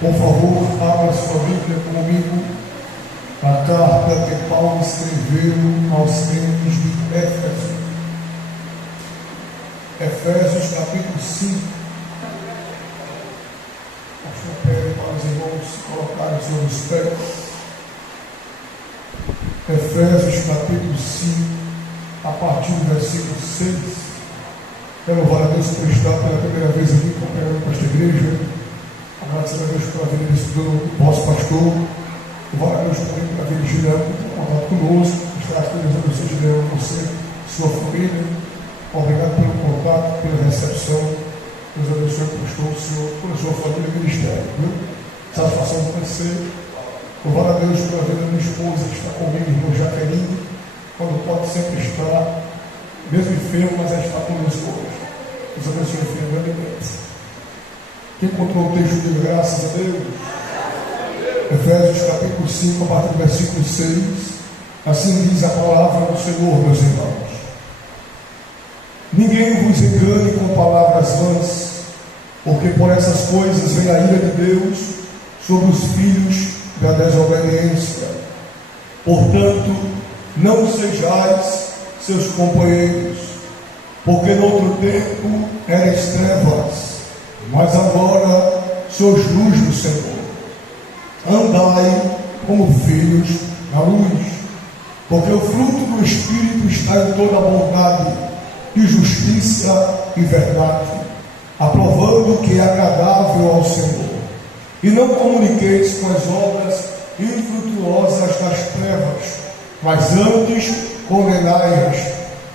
Por favor, abra sua Bíblia comigo, a carta que Paulo escreveu aos crentes de Éfeso. Efésios capítulo 5. Pastor Pedro, para os irmãos colocarem sobre os pés. Efésios capítulo 5, a partir do versículo 6. Quero louvar a Deus por estar pela primeira vez aqui cooperando com esta igreja. Agradecer a Deus pela vida do vosso pastor. Louvar a Deus também pela vida de Gideão, que tem contato conosco, está aqui nos abençoe de Gideão, você, sua família. Obrigado pelo contato, pela recepção. Deus abençoe o pastor, o senhor, toda a sua família e ministério. Viu? Satisfação de conhecer. Louvar a Deus pela vida da minha esposa, que está comigo, irmã Jaqueline, quando pode sempre estar, mesmo enfermo, mas ela está conosco hoje. Deus abençoe, filho, grandemente. Quem encontrou o texto de graças a Deus? Efésios capítulo 5, a partir do versículo 6. Assim diz a palavra do Senhor, meus irmãos. Ninguém vos engane com palavras vãs, porque por essas coisas vem a ira de Deus sobre os filhos da desobediência. Portanto, não sejais seus companheiros, porque no outro tempo erais trevas, mas agora sois luz do Senhor. Andai como filhos da luz, porque o fruto do Espírito está em toda a bondade e justiça e verdade, aprovando o que é agradável ao Senhor. E não comuniqueis com as obras infrutuosas das trevas, mas antes condenai-as,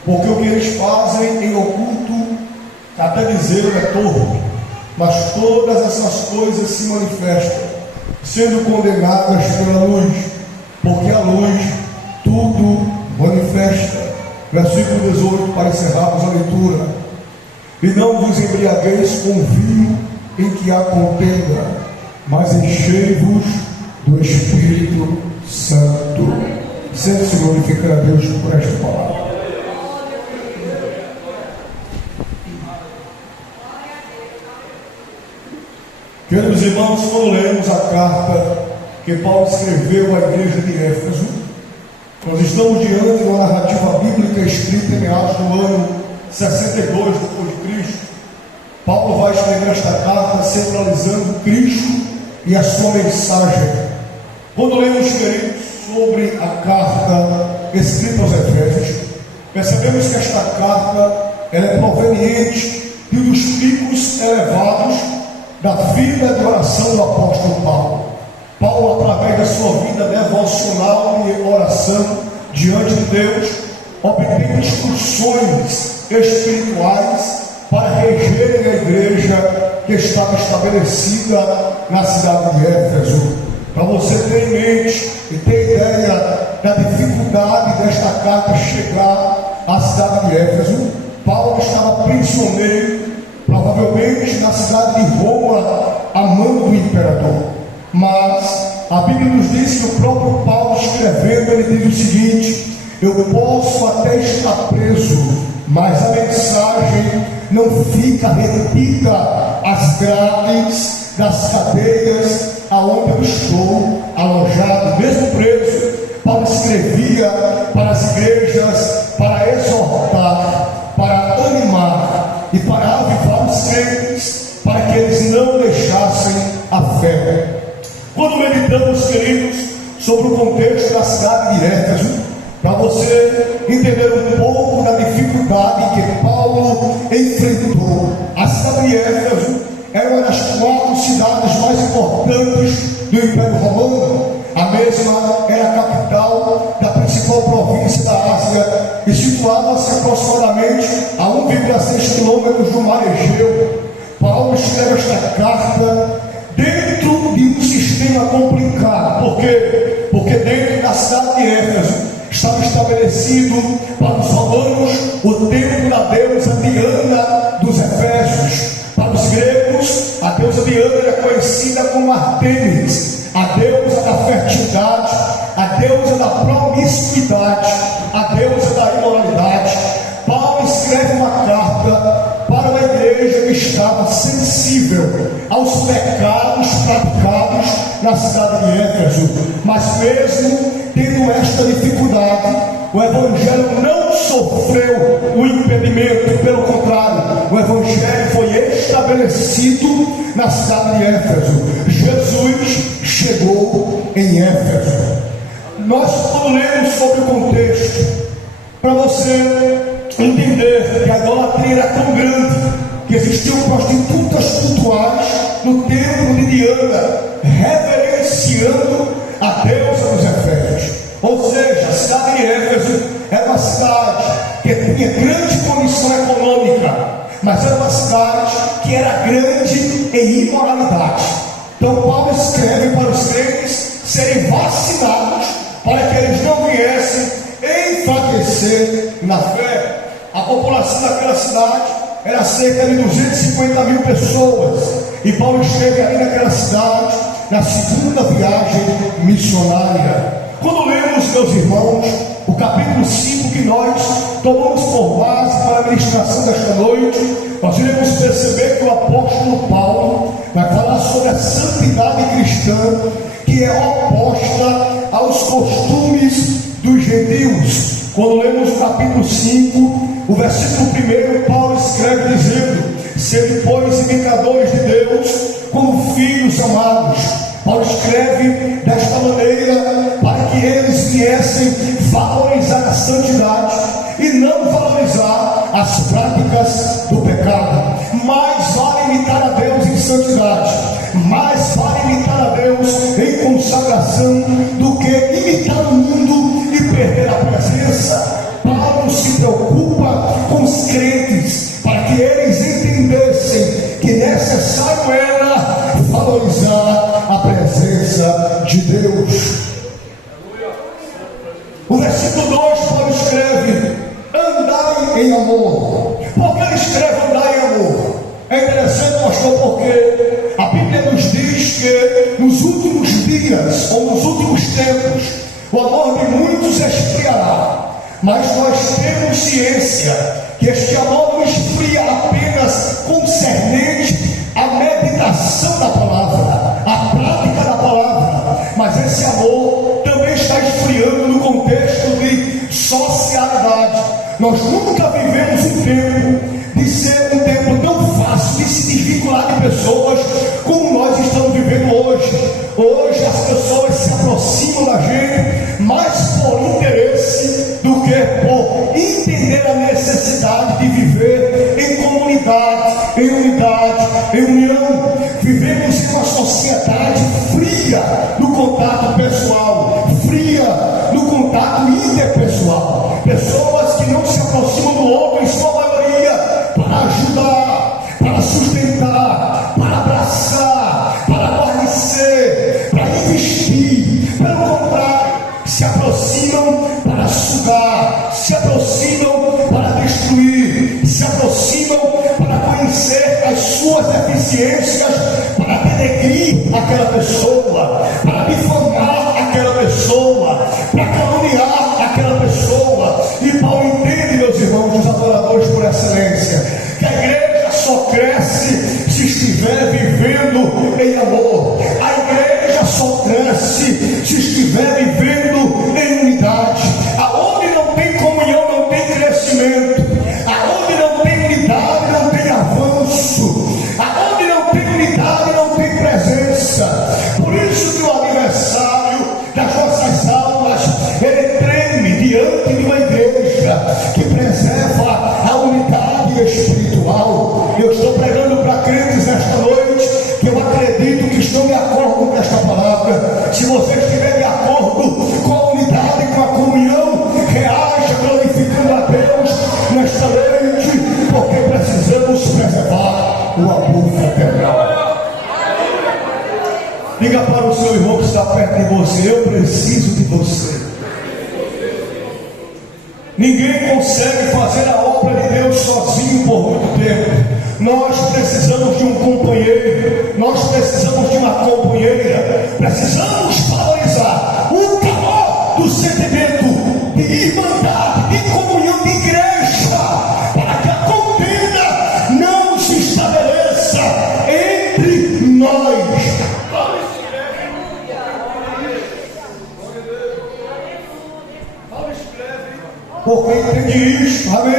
porque o que eles fazem em oculto, até dizer é torto, mas todas essas coisas se manifestam, sendo condenadas pela luz, porque a luz tudo manifesta. Versículo 18, para encerrarmos a leitura. E não vos embriagueis com vinho em que há contenda, mas enchei-vos do Espírito Santo. Sente-se glorificar a Deus por esta palavra. Queridos irmãos, quando lemos a carta que Paulo escreveu à igreja de Éfeso, nós estamos diante de uma narrativa bíblica escrita em meados do ano 62 depois de Cristo. Paulo vai escrever esta carta centralizando Cristo e a sua mensagem. Quando lemos, queridos, sobre a carta escrita aos Efésios, percebemos que esta carta ela é proveniente de um dos picos elevados da vida de oração do apóstolo Paulo. Paulo, através da sua vida devocional e oração diante de Deus, obteve instruções espirituais para regerem a igreja que estava estabelecida na cidade de Éfeso. Para você ter em mente e ter ideia da dificuldade desta carta chegar à cidade de Éfeso, Paulo estava prisioneiro, provavelmente na cidade de Roma, a mão do imperador. Mas a Bíblia nos diz que o próprio Paulo escrevendo, ele diz o seguinte: eu posso até estar preso, mas a mensagem não fica retida às grades das cadeias aonde eu estou alojado. Mesmo preso, Paulo escrevia para as igrejas para exortar, para animar e para avivar os crentes, para que eles não deixassem a fé. Quando meditamos, queridos, sobre o contexto da cidade de Éfeso, para você entender um pouco da dificuldade que Paulo enfrentou, a cidade de Éfeso era uma das 4 cidades mais importantes do Império Romano. A mesma era a capital da principal província da Ásia e situava-se aproximadamente a 1,6 quilômetros do mar Egeu. Paulo escreve esta carta dentro de um sistema complicado. Por quê? Porque dentro da cidade de Éfeso estava estabelecido para os romanos o templo da deusa Diana dos Efésios. Para os gregos, a deusa Diana era conhecida como Artemis, a deusa da fertilidade, a deusa da promiscuidade, a deusa da imoralidade. Paulo escreve uma carta para uma igreja que estava sensível aos pecados pecados praticados na cidade de Éfeso. Mas mesmo tendo esta dificuldade, o Evangelho não sofreu o impedimento, pelo contrário, o Evangelho foi estabelecido na cidade de Éfeso. Jesus chegou em Éfeso. Nós falamos sobre o contexto, para você entender que a idolatria era tão grande, que existiam prostitutas cultuais no templo de Diana, reverenciando a deusa dos Efésios. Ou seja, a cidade de Éfeso era uma cidade que tinha grande condição econômica, mas era uma cidade que era grande em imoralidade. Então Paulo escreve para os crentes serem vacinados, para que eles não viessem enfraquecer na fé. A população daquela cidade era cerca de 250 mil pessoas, e Paulo esteve ali naquela cidade na segunda viagem missionária. Quando lemos, meus irmãos, o capítulo 5 que nós tomamos por base para a ministração desta noite, nós iremos perceber que o apóstolo Paulo vai falar sobre a santidade cristã, que é oposta aos costumes dos gentios. Quando lemos o capítulo 5, o versículo 1, Paulo escreve dizendo: sede, pois, imitadores de Deus como filhos amados. Paulo escreve desta maneira para que eles viessem valorizar a santidade e não valorizar as práticas do pecado. Mais vale imitar a Deus em santidade, mais vale imitar a Deus em consagração, do que imitar o mundo e perder a presença. Paulo se preocupa com os crentes, para que eles entendessem que necessário era valorizar a presença de Deus. O versículo 2, Paulo escreve: andai em amor. Por que ele escreve andai em amor? É interessante, pastor, porque a Bíblia nos diz que nos últimos dias, ou nos últimos tempos, o amor de muitos esfriará. Mas nós temos ciência que este amor não esfria apenas concernente à meditação da palavra, à prática da palavra, mas esse amor também está esfriando no contexto de socialidade. Nós nunca vivemos um tempo de ser um tempo tão fácil de se desvincular de pessoas como nós estamos vivendo hoje. Hoje as pessoas se aproximam da gente mais por interesse do que por entender a necessidade de viver em comunidade, em unidade, em união. Vivemos em uma sociedade fria no contato pessoal, fria no contato interpessoal. Pessoas que não se aproximam do outro em sua maioria para ajudar, para sustentar, para abraçar, para guarnecer, para investir. Pelo contrário, se aproximam para sugar, se aproximam para destruir, se aproximam para conhecer as suas deficiências, para denegrir aquela pessoa, para difamar aquela pessoa, para caluniar aquela pessoa. E Paulo entende, meus irmãos, os adoradores por excelência, que a igreja só cresce se estiver vivendo em amor. A igreja só cresce se estiver vivendo em unidade. Aonde não tem comunhão, não tem crescimento. Aonde não tem unidade, não tem avanço. Aonde não tem unidade, não tem presença. Por isso que o aniversário das nossas almas, ele treme diante de uma igreja que preserva a unidade espiritual. Eu estou pregando para crentes nesta noite, que eu acredito que estão de acordo com esta palavra. Se você estiver de acordo com a unidade, com a comunhão, reaja glorificando a Deus nesta noite, porque precisamos preservar o amor fraternal. Diga para o seu irmão que está perto de você: eu preciso de você. Ninguém consegue fazer a obra de Deus sozinho por muito tempo. Nós precisamos de um companheiro, nós precisamos de uma companheira, precisamos valorizar o calor do sentimento de irmandade, de comunhão de igreja, para que a contenda não se estabeleça entre nós. Porque entende isso, amém?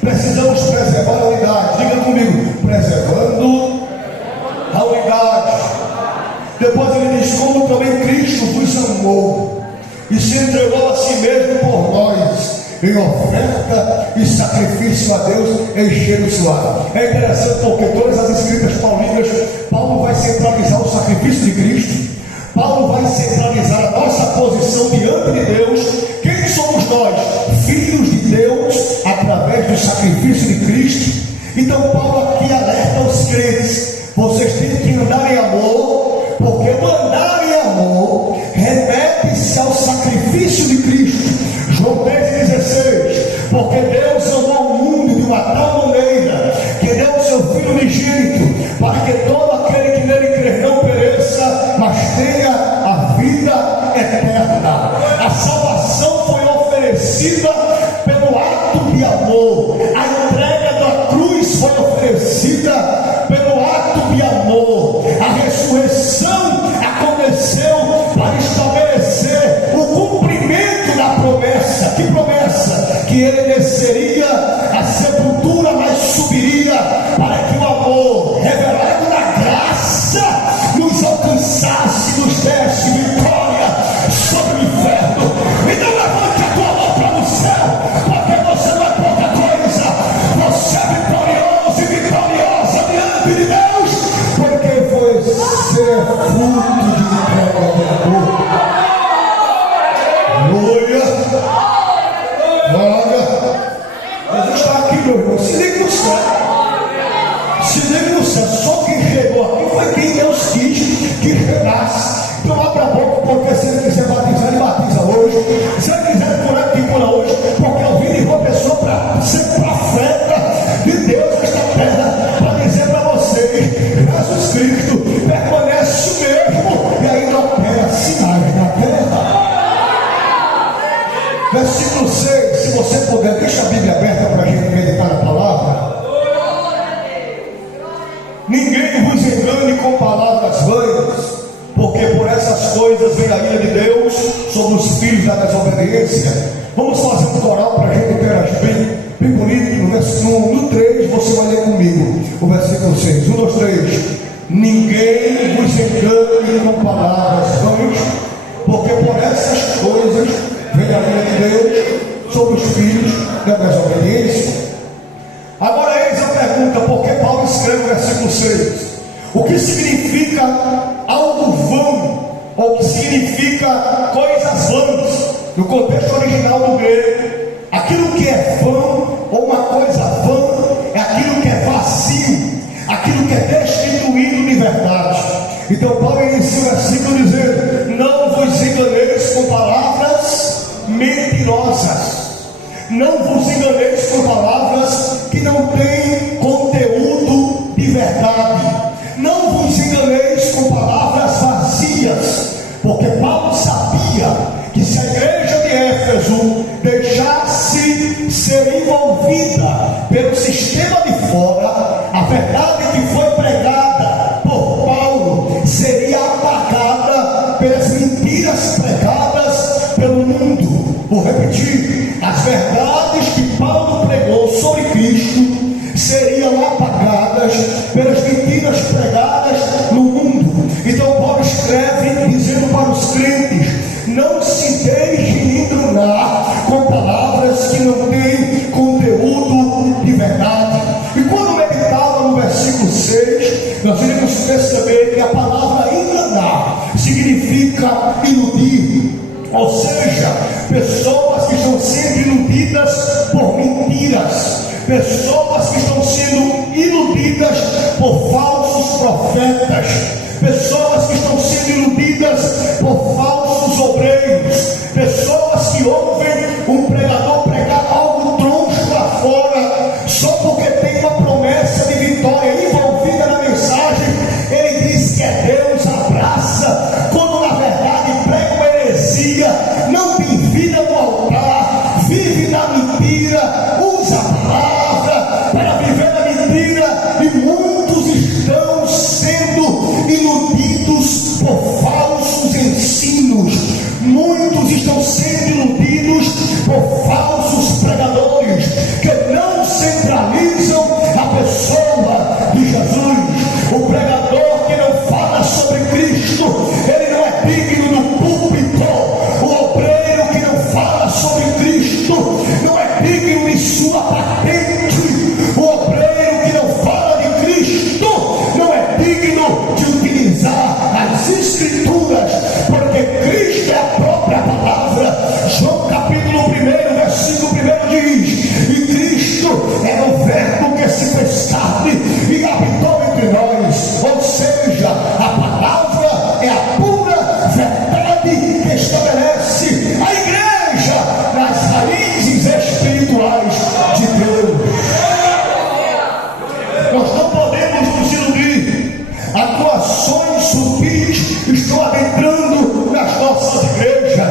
Precisamos preservar a unidade. Diga comigo, preservando a unidade. Depois ele diz, como também Cristo vos amou e se entregou a si mesmo por nós, em oferta e sacrifício a Deus em cheiro suave. É interessante porque todas as escritas paulinas, Paulo vai centralizar o sacrifício de Cristo. Paulo vai centralizar a nossa posição diante de Deus. Quem somos nós? Filhos de Deus através do sacrifício de Cristo. Então Paulo aqui alerta os crentes: vocês têm que andar em amor, porque o andar em amor remete-se ao sacrifício de Cristo. João 13,16: porque Deus amou o mundo de uma tal maneira que deu o seu Filho unigênito, para que todo aquele que nele crer não pereça, mas tenha a vida eterna. A salvação foi oferecida pelo ato de amor. A entrega da cruz foi oferecida pelo ato de amor. A ressurreição aconteceu para estabelecer o cumprimento da promessa. Que promessa? Que ele desceria à sepultura, mas subiria, para que o amor revelado na graça nos alcançasse, nos desse vitória sobre o inferno. Então levante a tua mão para o céu, porque você não é pouca coisa. Você é vitorioso e vitoriosa diante de Deus, porque você é fruto de entrega de amor. Jesus está aqui, meu irmão. Se liga no céu. Se liga no céu. Só quem chegou aqui foi quem Deus quis que chegasse. Então abra a boca, porque se ele quiser batizar, ele batiza hoje. Se ele quiser curar, que cura hoje. Porque eu vim de uma pessoa para ser profeta de Deus nesta terra, para dizer para vocês: Jesus Cristo permanece o mesmo e ainda opera sinais na terra. Versículo 6, se você puder, deixa a Bíblia aberta para a gente meditar a palavra. Ninguém vos engane com palavras vãs, porque por essas coisas vem a ira de Deus sobre os filhos da desobediência. Vamos fazer um coral para a gente ter bem bonito. No 3 você vai ler comigo o versículo 6. 1, 2, 3. Ninguém vos engane com palavras vãs, porque por essas coisas vem a ira de Deus sobre os filhos da desobediência. Agora eis a pergunta: por que Paulo escreve o versículo 6? O que significa algo vão? Ou o que significa coisas vãs? No contexto original do grego, aquilo que é vão ou uma coisa vã é aquilo que é vazio, aquilo que é destituído de verdade. Então Paulo inicia o versículo dizendo: não vos enganeis com palavras mentirosas. Não vos enganeis com palavras que não têm conteúdo de verdade. Não vos enganeis com palavras vazias, porque Paulo sabia que se a igreja de Éfeso deixasse ser envolvida pelo sistema de fora, a verdade que foi pregada por Paulo seria apagada pelas mentiras pregadas pelo mundo. Vou repetir: as verdades que Paulo pregou sobre Cristo seriam apagadas pelas mentiras pregadas no mundo. Então Paulo escreve dizendo para os crentes: não se deixem enganar com palavras que não têm conteúdo de verdade. E quando meditava no versículo 6, nós iremos perceber que a palavra enganar significa iludir. Ou seja, pessoas que estão sendo iludidas por mentiras, pessoas que estão sendo iludidas por falsos profetas, pessoas que estão sendo iludidas por falsos obreiros, pessoas que ouvem um pregador pregar algo troncho lá fora, só porque tem uma promessa de vitória envolvida na mensagem. Ele diz que é Deus, abraça, quando na verdade prega uma heresia, não tem vida no altar, vive na mentira, usa a palavra para viver na mentira, e muitos estão sendo iludidos Escrituras, porque Cristo é a própria palavra. João capítulo 1, versículo 1 diz: e Cristo era o verbo que se fez carne e habitou entre nós. Ou seja, a palavra é a pura verdade que estabelece a igreja nas raízes espirituais de Deus. Nós não podemos nos iludir. Atuações sutis estão adentrando nas nossas igrejas.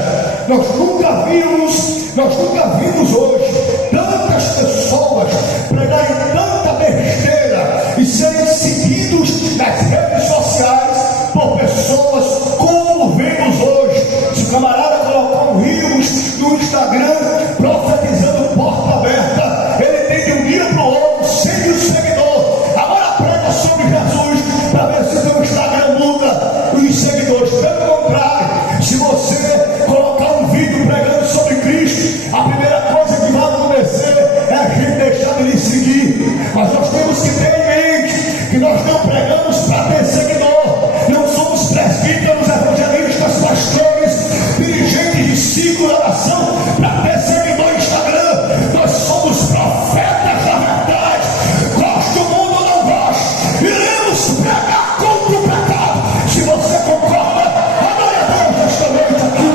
Nós nunca vimos hoje tantas pessoas pregarem tanta besteira e serem seguidos nas redes sociais por pessoas como vemos hoje. Se o camarada colocar um rios no Instagram profetizando porta aberta, ele tem de um dia para o outro 100 mil seguidores. Agora prega sobre Jesus para ver se o Instagram muda os seguidores. Pelo contrário, se você colocar um vídeo pregando sobre Cristo, a primeira coisa que vai acontecer é a gente deixar de lhe seguir. Mas nós temos que ter em mente que nós não pregamos para ter seguidor. Não somos presbíteros, evangelistas, pastores, dirigentes de ciclo de oração para ter seguidor no Instagram. Nós somos profetas da verdade. Gosta o mundo ou não gosta, iremos pregar contra o pecado. Se você concorda, adore a Deus nesta noite aqui.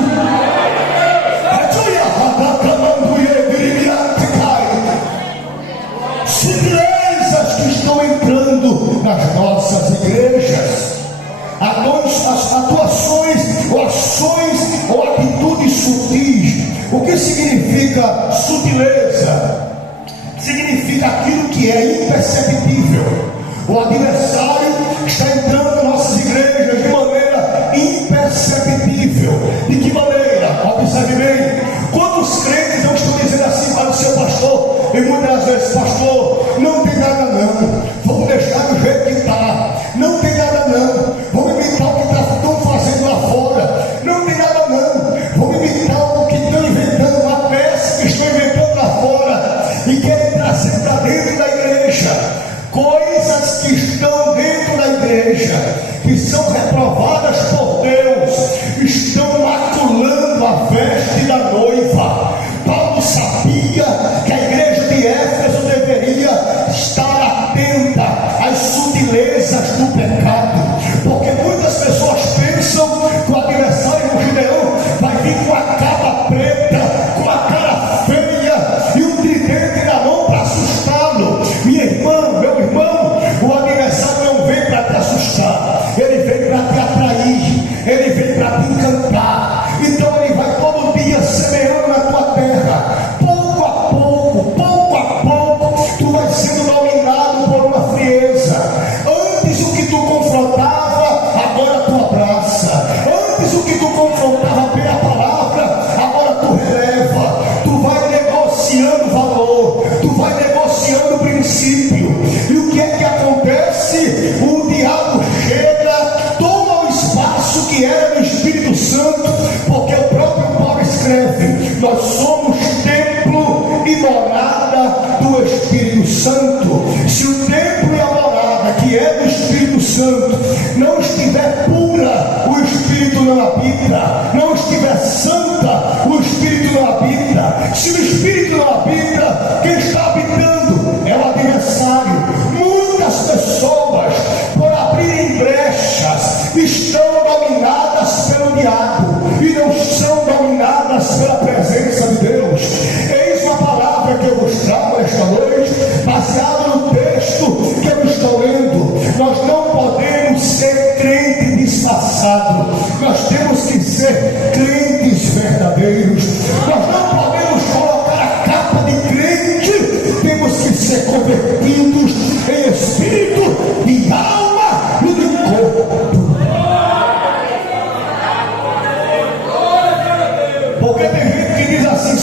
Sutilezas que estão entrando nas nossas igrejas, atuações ou ações ou atitudes sutis. O que significa sutileza? Significa aquilo que é imperceptível. O adversário está entrando nas nossas igrejas de maneira imperceptível. De que maneira? Observe bem. Quantos crentes não estão dizendo assim para o seu pastor? E muitas vezes: pastor, não tem nada não, vamos deixar do jeito que está. Não tem nada não, vamos imitar o que estão fazendo lá fora. Não tem nada não, vamos imitar o que estão inventando, a peça que estão inventando lá fora, e querem trazer para dentro da igreja coisas que estão dentro da igreja, que são reprovadas por Deus, estão maculando a veste da noiva. Paulo sabia que a igreja de Éfeso deveria estar atenta às sutilezas do pecado, porque muitas pessoas pensam que o adversário do Gideão vai vir com a capa preta, com a cara feia e um tridente na mão para assustá-lo. Minha irmã, meu irmão, o adversário não vem para te assustar, ele vem para te atrair, ele vem para te encantar. Então ele vai todo dia semeando na tua terra. Pouco a pouco, tu vai sendo dominado por uma frieza. Antes o que tu confrontava, agora tu abraça. Antes o que tu confrontava pela palavra, agora tu releva. Tu vai negociando valor, tu vai negociando princípio. E o que é que acontece? O diabo chega, toma o espaço que era do Espírito Santo, porque o próprio Paulo escreve: nós somos templo e morada do Espírito Santo. Se o templo e a morada que é do Espírito Santo não estiver pura, o Espírito não habita. Não estiver santa, o Espírito não habita. Se o Espírito não habita, quem está habitando é o adversário. Muitas pessoas, por abrirem brechas, estão dominadas pelo diabo e não são dominadas pela presença de Deus. Eis uma palavra que eu vos trago esta noite, baseado no texto que eu estou lendo. Nós não podemos ser crente disfarçado, nós temos que ser crentes verdadeiros. Nós não podemos colocar a capa de crente, temos que ser convertidos em espírito, de alma e de corpo. Porque tem gente que diz assim: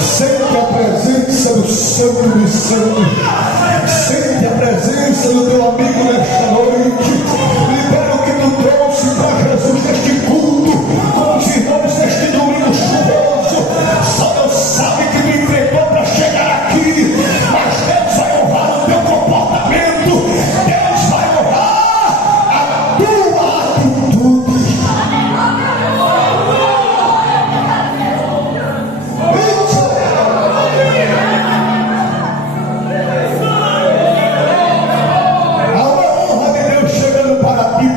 Sente a presença do Santo dos Santos. Sente a presença do teu amigo nesta noite. Libera o que tu trouxe para Jesus neste culto, com os irmãos neste domingo chuvoso. Só Deus sabe que me enfrentou para chegar aqui, mas Deus vai honrar o teu comportamento. Deus vai honrar a tua atitude.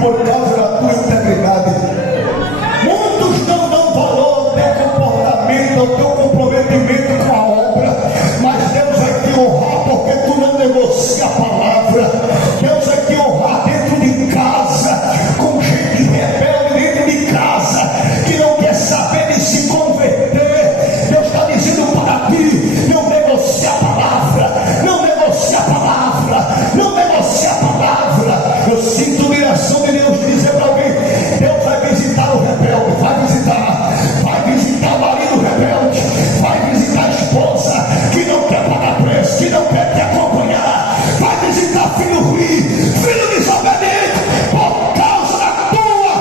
Por causa da tua integridade. Muitos não dão valor ao teu comportamento, ao teu comprometimento com a obra, mas Deus vai te honrar porque tu não negocia a palavra. Deus vai te honrar dentro de casa, com gente rebelde dentro de casa, que não quer saber de se converter. Deus está dizendo para ti: não negocia a palavra, não negocia a palavra, não negocia a palavra. Eu sinto direção de Deus dizer para alguém: Deus vai visitar o rebelde, vai visitar o marido rebelde, vai visitar a esposa que não quer pagar preço, que não quer te acompanhar, vai visitar filho ruim, filho desobediente, por causa da tua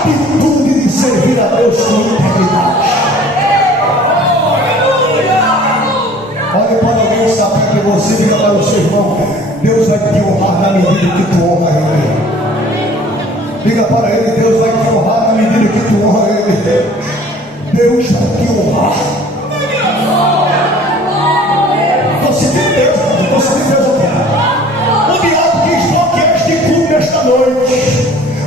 atitude de servir a Deus com integridade. Olhe para alguém que está perto de você e diga para o seu irmão: Deus vai te honrar na medida que tu honra Ele. Diga para ele: Deus vai te honrar na medida que tu honra Ele. Deus vai te honrar. Estou sentindo Deus, estou sentindo Deus aqui. O diabo quis bloquear este culto nesta noite,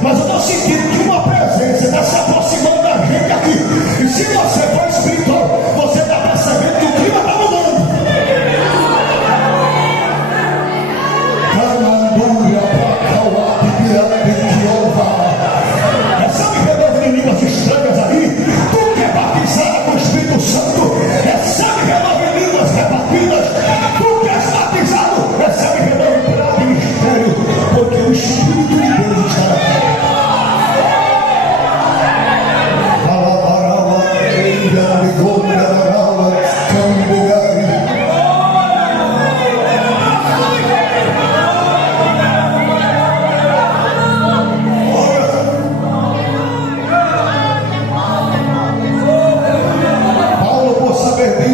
mas eu estou sentindo que uma presença está se aproximando da gente aqui. E se você for espiritual, você está percebendo que o clima está mudando. Recebe renovo em línguas estranhas aí. Tu que é batizada com o Espírito Santo, recebe renovo em línguas repartidas. Tu que és batizado, recebe renovo em prata e mistério, porque o Espírito de Deus está aqui.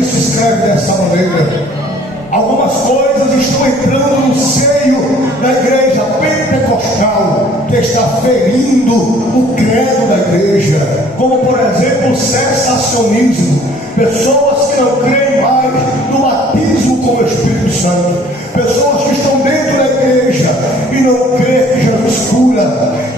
Escreve dessa maneira: algumas coisas estão entrando no seio da igreja pentecostal que está ferindo o credo da igreja, como por exemplo o sensacionismo, pessoas que não creem mais no batismo com o Espírito Santo, pessoas que estão dentro da igreja e não creem que Jesus cura,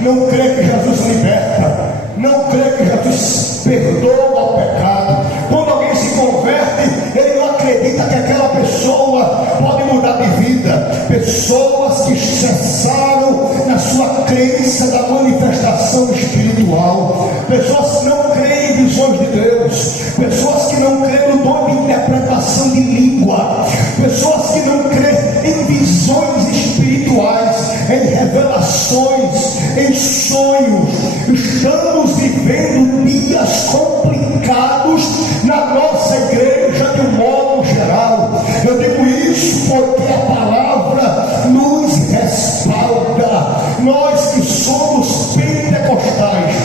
não creem que Jesus liberta, não creem que Jesus perdoa o pecado. Quando alguém se converte, ele não acredita que aquela pessoa pode mudar de vida. Pessoas que cessaram na sua crença da manifestação espiritual, pessoas que não creem em visões de Deus, pessoas que não creem no dom de interpretação de língua, pessoas que não creem em visões espirituais, em revelações, em sonhos. Estamos vivendo dias complicados na nossa igreja de um modo geral. Eu digo isso porque a palavra nos respalda. Nós que somos pentecostais,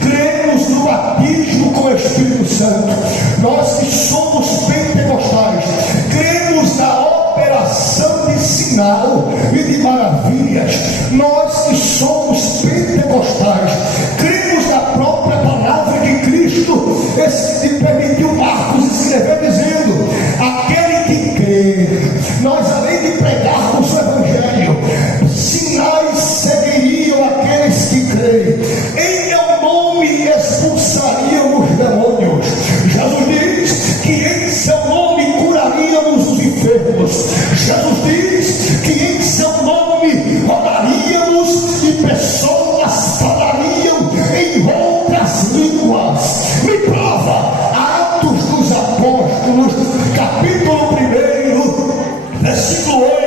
cremos no batismo com o Espírito Santo. Nós que somos pentecostais, cremos na operação de sinal e de maravilhas. Nós que somos pentecostais, cremos na própria palavra de Cristo. Esse que permitiu Marcos escrever dizendo: aquele que crê, nós além de pregarmos o Evangelho, sinais seguiriam aqueles que creem. Em meu nome expulsaríamos os demônios. Jesus diz que em seu nome curaríamos os enfermos. Jesus diz que em seu nome oraríamos e pessoas falariam em outras línguas. Me prova Atos dos Apóstolos, capítulo 1, versículo 8.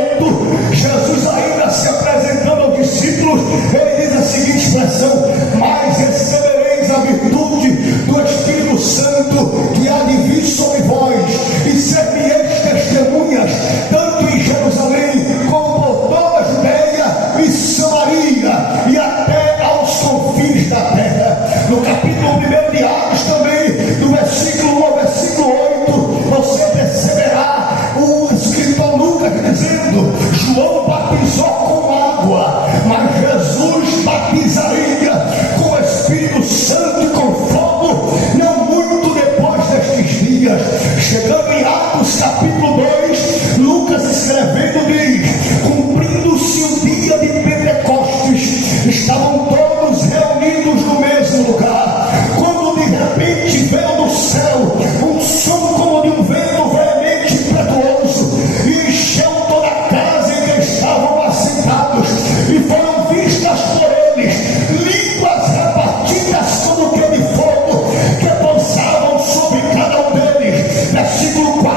Jesus ainda se apresentando aos discípulos, ele diz a seguinte expressão: mas recebereis a virtude do Espírito Santo que há de vir sobre vós, dias. Chegando em Atos capítulo 2, Lucas escrevendo diz: cumprindo-se o dia de Pentecostes, estavam todos reunidos no mesmo lugar, quando de repente veio do céu um som como de um vento veemente e impetuoso, e encheu toda a casa em que estavam assentados, e foram vistas por eles línguas repartidas como que de fogo, que pousavam sobre cada um deles. Versículo 4: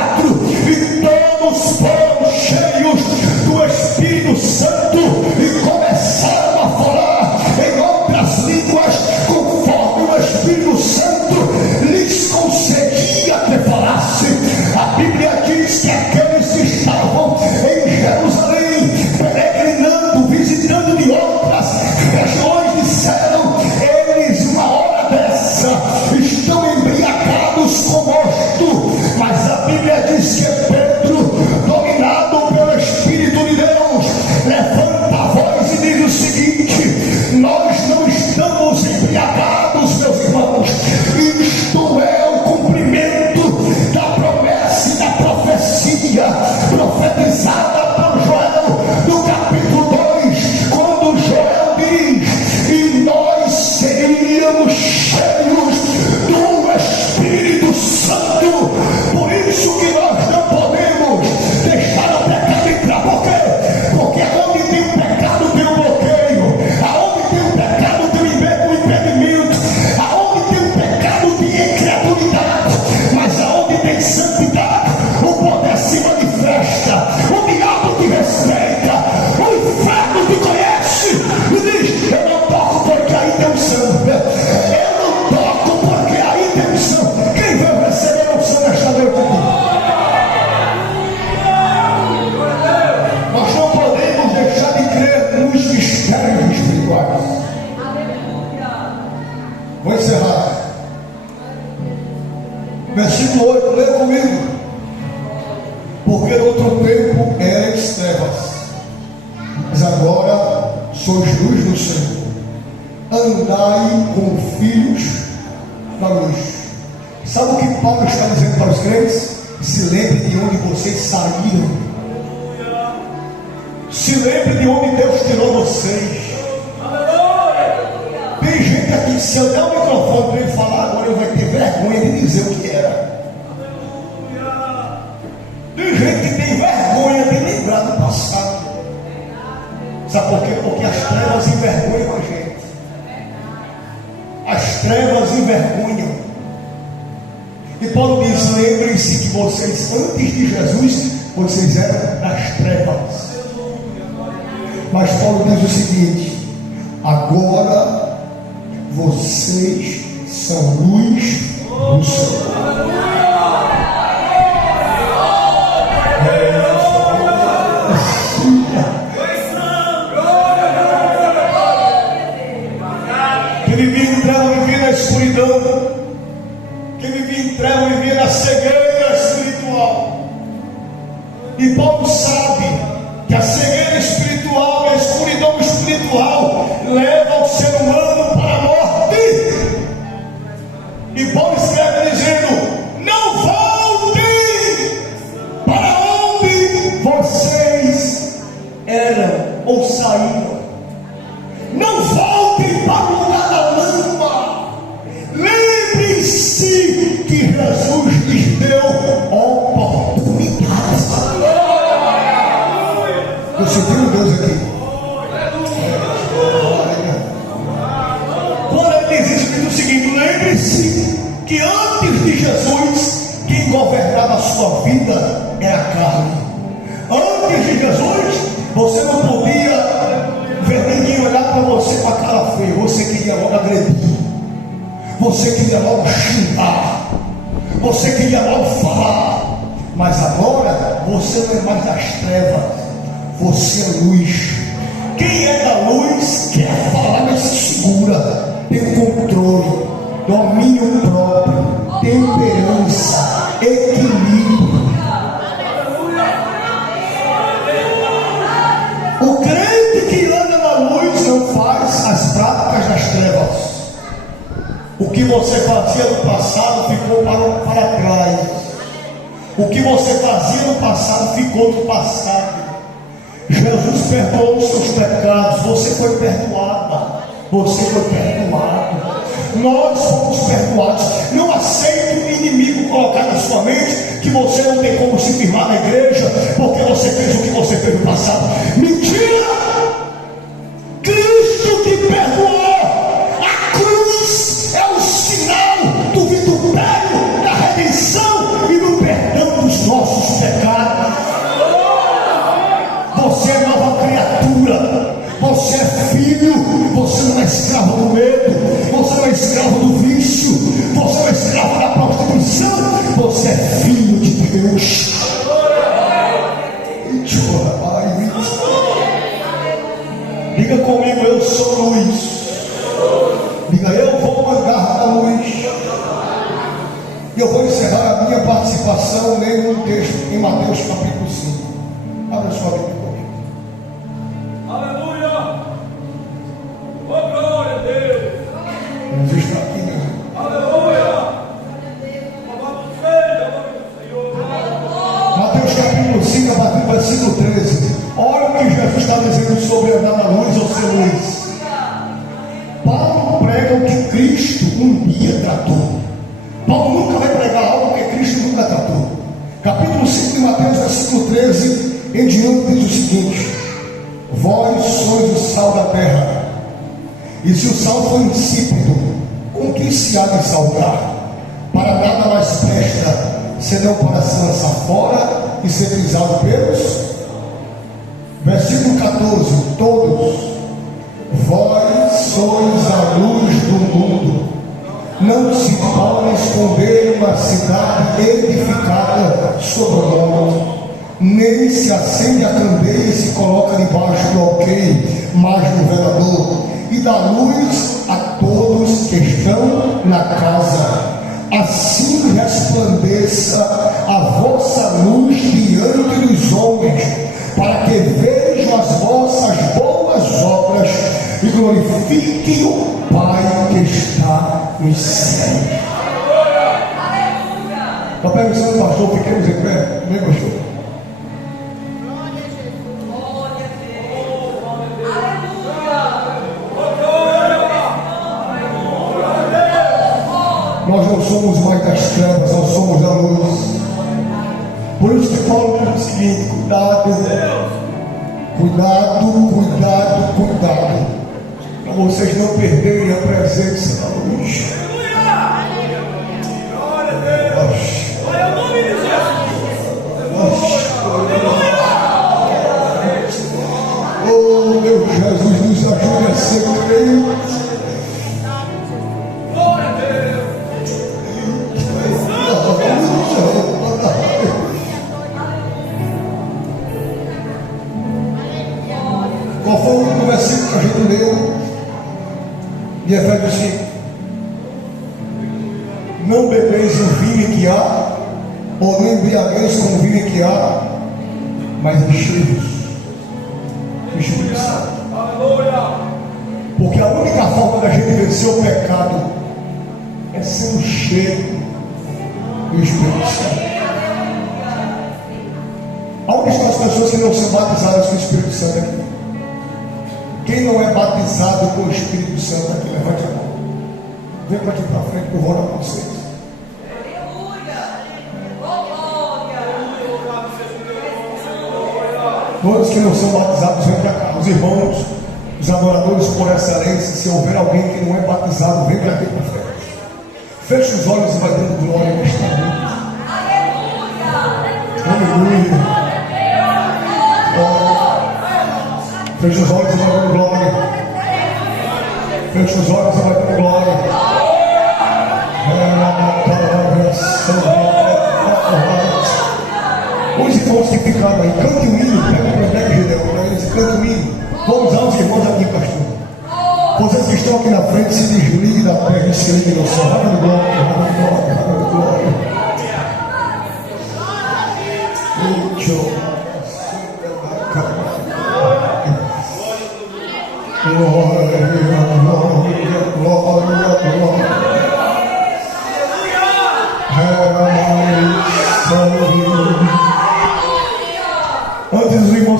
e todos foram cheios do Espírito Santo e começaram a falar em outras línguas, conforme o Espírito Santo lhes concedia que falasse. A Bíblia diz que aqueles que estavam em Jerusalém, peregrinando, visitando de outras regiões, disseram: eles, uma hora dessa, estão embriagados com mosto. Mas a Bíblia diz que Pedro, dominado pelo Espírito de Deus, levanta a voz e diz o seguinte: nós não estamos embriagados, meus irmãos. Isto é o cumprimento da promessa e da profecia profetizada por Joel no capítulo 2, quando Joel diz: e nós seríamos cheios do Espírito Santo. Por isso que nós não podemos deixar o pecado entrar. Por quê? Porque onde tem o pecado tem o bloqueio, aonde tem o pecado tem o impedimento, aonde tem o pecado tem incredulidade, mas aonde tem santidade o poder se manifesta. O diabo te respeita, o inferno te conhece e diz: eu não toco porque aí tem unção, eu não toco porque aí tem unção. Quem vai receber a unção nesta noite aqui? Nós não podemos deixar de crer nos mistérios espirituais. Vou encerrar. Versículo 8, lê comigo. Porque no outro tempo erais trevas, mas agora sois luz do Senhor. Andai como filhos da luz. Sabe o que Paulo está dizendo para os crentes? Se lembre de onde vocês saíram. Se lembre de onde Deus tirou vocês. Tem gente aqui, se eu der o microfone para ele falar agora, ele vai ter vergonha de dizer o que era. Tem gente que tem vergonha de lembrar do passado. Sabe por quê? Porque as trevas envergonham a gente. As trevas envergonham. E Paulo diz: lembrem-se que vocês, antes de Jesus, vocês eram das trevas. Mas Paulo diz o seguinte: agora vocês são luz do Senhor. Quem vivia em treva vivia na escuridão. Quem vivia em treva vivia na cegueira espiritual. E Paulo sabe que a cegueira espiritual e a escuridão espiritual leva o ser humano para a morte. E Paulo escreve dizendo: não voltem para onde vocês eram ou saíram. Não voltem para o lugar da lama. Lembre-se que Jesus lhes deu oportunidade. Eu senti um Deus aqui. Quando ele diz isso, diz o seguinte: lembre-se que antes de Jesus, quem governava a sua vida era a carne. Antes de Jesus, você não podia ver ninguém olhar para você com a cara feia. Você queria logo agredir, você queria logo xingar, você queria logo falar. Mas agora você não é mais das trevas, você é luz. Quem é da luz quer falar, mas se segura, tem controle, domínio próprio, temperança, equilíbrio. O crente que anda na luz não faz as práticas das trevas. O que você fazia no passado ficou para trás. O que você fazia no passado ficou no passado. Jesus perdoou os seus pecados. Você foi perdoada. Você foi perdoado. Nós fomos perdoados. Não aceite o inimigo colocar na sua mente que você não tem como se firmar na igreja porque você fez o que você fez no passado. Mentira! Cristo te perdoou. A cruz é o sinal do vitupério, da redenção e do perdão dos nossos pecados. Você é nova criatura. Você é filho. Você não é escravo do medo. Você não é escravo do vício. Você não é escravo da prostituição. Você é filho de Deus. Diga comigo, eu sou luz. Diga, eu vou andar na luz. E eu vou encerrar a minha participação lendo um texto em Mateus capítulo 5. Abra sua Bíblia comigo. Aleluia! Oh, glória a Deus! Jesus está aqui, meu irmão. Aleluia! Louvado seja o nome do Senhor! Mateus capítulo 5, a partir do versículo 13. Olha o que Jesus está dizendo sobre andar na luz ou ser luz. Paulo prega o que Cristo um dia tratou. Paulo nunca vai pregar algo que Cristo nunca tratou. Capítulo 5 de Mateus, versículo 13 em diante, diz o seguinte: vós sois o sal da terra, e se o sal for insípido, com que se há de salgar? Para nada mais presta, senão para se lançar fora e ser pisado pelos. Versículo 14: todos vós sois a luz do mundo. Não se pode esconder uma cidade edificada sobre o monte, nem se acende a candeia e se coloca debaixo do alqueire, mas no velador, e dá luz a todos que estão na casa. Assim resplandeça a vossa luz diante dos homens, para que vejam as vossas boas obras e glorifiquem o Pai que está nos céus. Com a permissão do pastor, fiquemos em pé. Vem, pastor. Nós não somos mais das trevas, nós somos da luz. Por isso que Paulo diz o seguinte: cuidado, para vocês não perderem a presença da luz. Glória a Deus! Glória ao nome de Jesus! Oh, meu Jesus, nos ajude a ser crentes. Glória a Deus! Qual foi o último versículo que a gente leu? De Efésios 5. Não bebeis o vinho que há, ou não embriagueis com o vinho que há, mas enchei-vos do Espírito Santo. Aleluia! Porque a única forma da gente vencer o pecado é sendo cheio do Espírito Santo. Aonde estão as pessoas que não são batizadas com o Espírito Santo aqui? Quem não é batizado com o Espírito Santo aqui, levante a mão. Vem para aqui para frente que eu vou orar com vocês. Todos que não são batizados, vem para cá. Os irmãos, os adoradores por excelência, se houver alguém que não é batizado, vem para aqui para frente. Feche os olhos e vai dando glória nesta noite. Aleluia. Feche os olhos e vai dando glória. Feche os olhos e vai dando glória. Os irmãos que ficaram aí, cante o hino. Pega o Projeto Gideão para eles, cante o hino. Vamos usar os irmãos aqui, pastor. Vocês que estão aqui na frente, se desliguem da terra e se liguem no céu. Vai dando glória, vai dando glória, vai dando glória. Glória.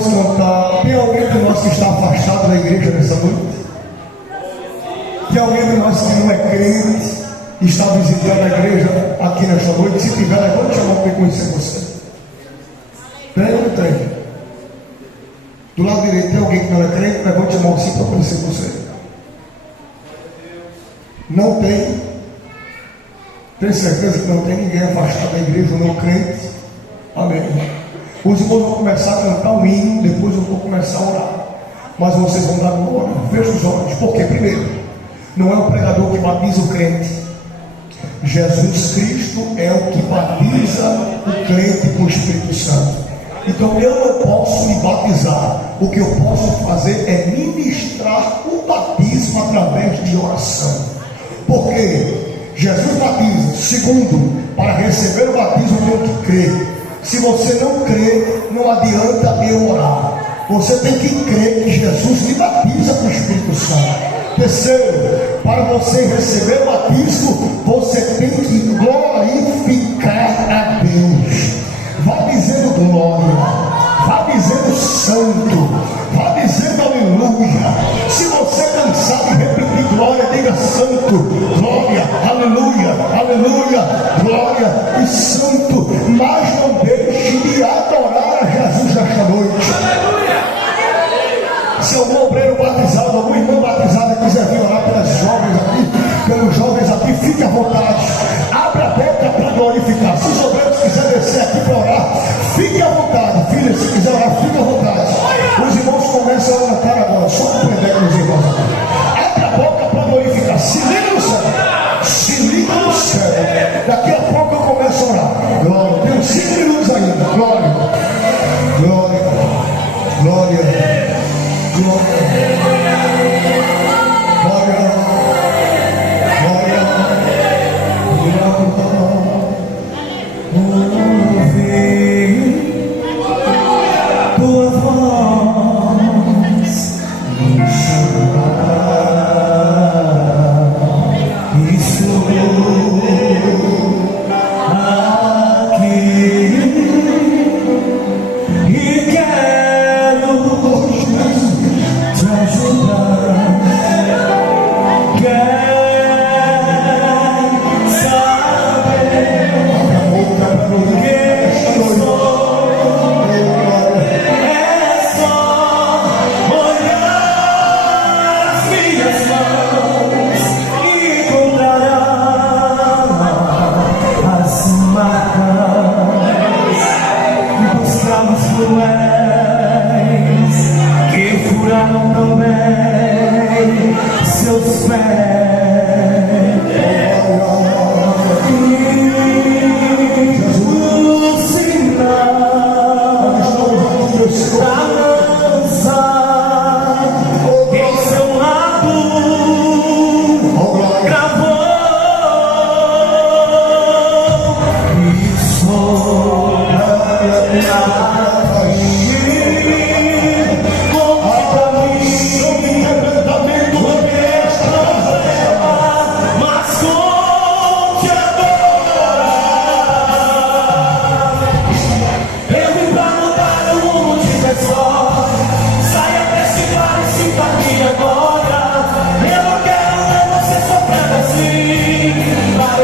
Vamos cantar. Tem alguém de nós que está afastado da igreja nessa noite? Tem alguém de nós que não é crente e está visitando a igreja aqui nesta noite? Se tiver, levante a mão para conhecer você. Tem ou não tem? Do lado direito tem alguém que não é crente? Levante a mão assim para conhecer você. Não tem? Tem certeza que não tem ninguém afastado da igreja não crente? Amém. Os irmãos vão começar a cantar um hino, depois eu vou começar a orar. Mas vocês vão dar glória. Fecha os olhos. Porque primeiro, não é o pregador que batiza o crente. Jesus Cristo é o que batiza o crente com o Espírito Santo. Então eu não posso me batizar. O que eu posso fazer é ministrar o batismo através de oração. Porque Jesus batiza. Segundo, para receber o batismo eu tenho que crer. Se você não crê, não adianta eu orar. Você tem que crer que Jesus lhe batiza com o Espírito Santo. Terceiro, para você receber o batismo, você tem que glorificar a Deus. Vá dizendo glória, vá dizendo santo, vá dizendo aleluia. Se você não sabe repetir glória, diga santo, glória, aleluia, aleluia, glória e santo. Mas não deixe de adorar a Jesus nesta noite. Se algum obreiro batizado, algum irmão batizado quiser vir orar pelas jovens aqui, pelos jovens aqui, fique à vontade. Abre a boca para glorificar. Se os obreiros quiserem descer aqui para orar, fique à vontade. Filha, se quiser orar, fique à vontade. Os irmãos começam a cantar agora. Só compreender com os irmãos. Abre a boca para glorificar. Se liga no céu. Se liga no céu. Daqui a pouco eu começo a orar. Glória. Tenho 5 minutos ainda. Glória. Glória. Glória. Glória.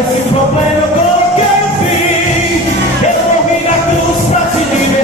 Esse problema eu coloquei o fim. Eu morri na cruz pra te libertar.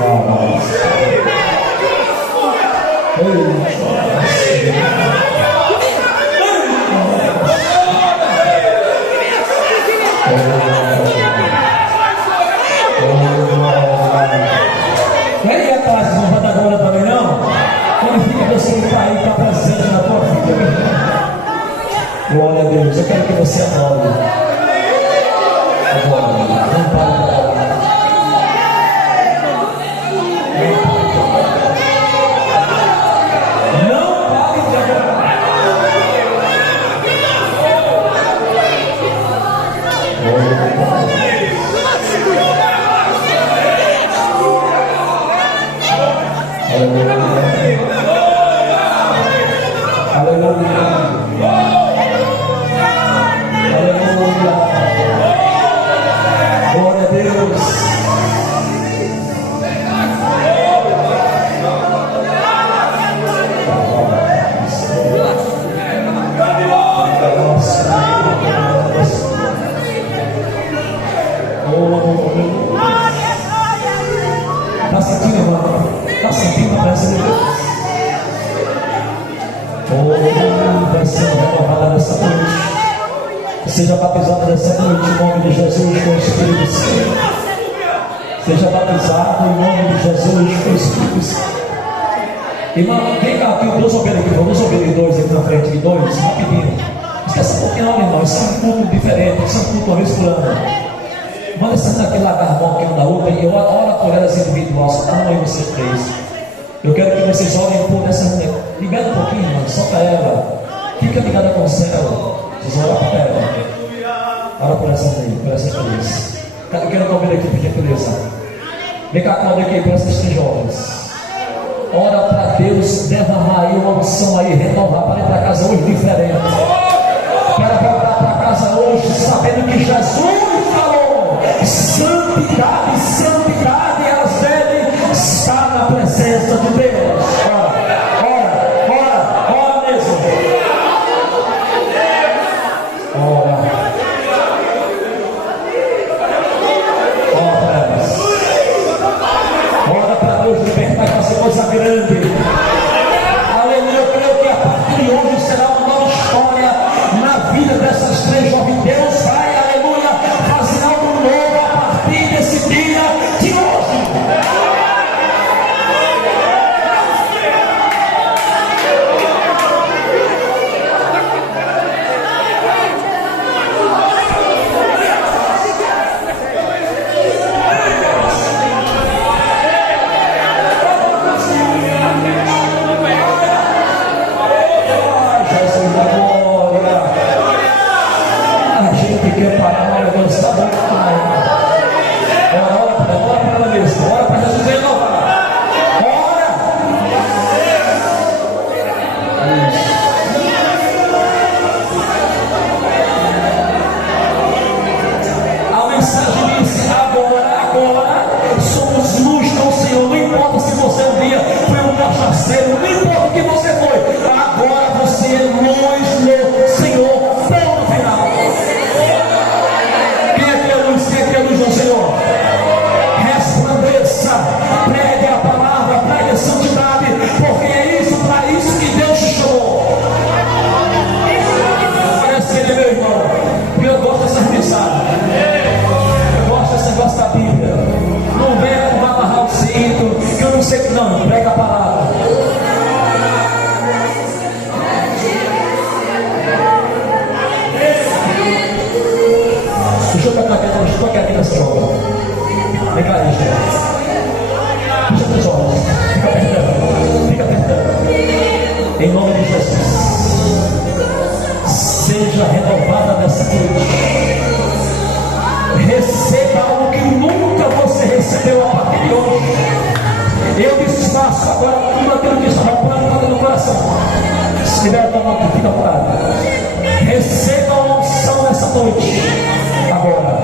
Aí a paz não vai dar glória também não? Quando fica você que está aí, está presente na tua vida. Glória a Deus, eu quero que você adore. Agora, não para. Está sentindo, irmão? Está sentindo a presença de Deus? Vai ser renovada nessa noite. Seja batizado nessa noite em nome de Jesus com o Espírito Santo. Seja batizado em nome de Jesus com o Espírito Santo. Irmão, vem cá, tem duas ovelhas aqui, vamos ovelhas dois aqui na frente, de dois, rapidinho. Esqueça um pouquinho, não, irmão, isso é um culto diferente, isso é um culto uma vez por ano. Manda essa daqui largar a mão aqui um da outra e eu oro por elas individual, só está aí vocês três. Eu quero que vocês orem por essa mulher. Libera um pouquinho, irmão, só para ela. Fica ligada com o céu. Vocês oram para ela. Ora por essa aí, por essas três. Eu quero ouvir aqui, por gentileza. Vem cá, Cláudia, aqui para essas três jovens. Ora para Deus derramar aí uma unção aí, renovar para ir para casa hoje diferente. Para voltar para casa hoje, sabendo que Jesus falou: santidade, santidade, elas devem estar na presença de Deus. Ora mesmo. Ora para Deus libertar e fazer coisa grande. Aleluia, eu creio que a partir de hoje será uma nova história na vida dessas três jovens. Deus vai, aleluia, fazer algo novo a partir desse dia de hoje. Jesus da glória. A gente quer parar, mas Deus está bom. Ora para ela mesmo, ora para Jesus renovar. Ora. A mensagem disse: agora somos luz do Senhor. Não importa se você um dia foi um cachaceiro, não importa o que você foi, agora você é luz do Senhor. Ponto final. Quem é que é luz? Quem é que é luz do Senhor? Resplandeça, pregue a palavra, pregue a santidade, porque é isso, para isso que Deus te chamou. Parece que ele é meu irmão, e eu gosto dessas mensagens. Eu gosto desse negócio da Bíblia. Não venha com amarrar o cinto, que eu não sei, não, prega a palavra. Deixa eu tocar aqui nessa obra. Vem cá, gente. Deixa eu ver olhos. Fica apertando. Fica apertando. Em nome de Jesus. Seja renovada nessa noite. Receba algo que nunca você recebeu a partir de hoje. Eu desfaço agora tudo aquilo que estava plantado no coração. Se tiver a tua mão, fica parado. Receba uma unção nessa noite. Agora,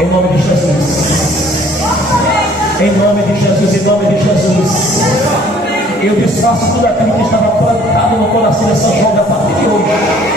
em nome de Jesus. Em nome de Jesus, em nome de Jesus. Eu desfaço tudo aquilo que estava plantado no coração dessa jovem a partir de hoje.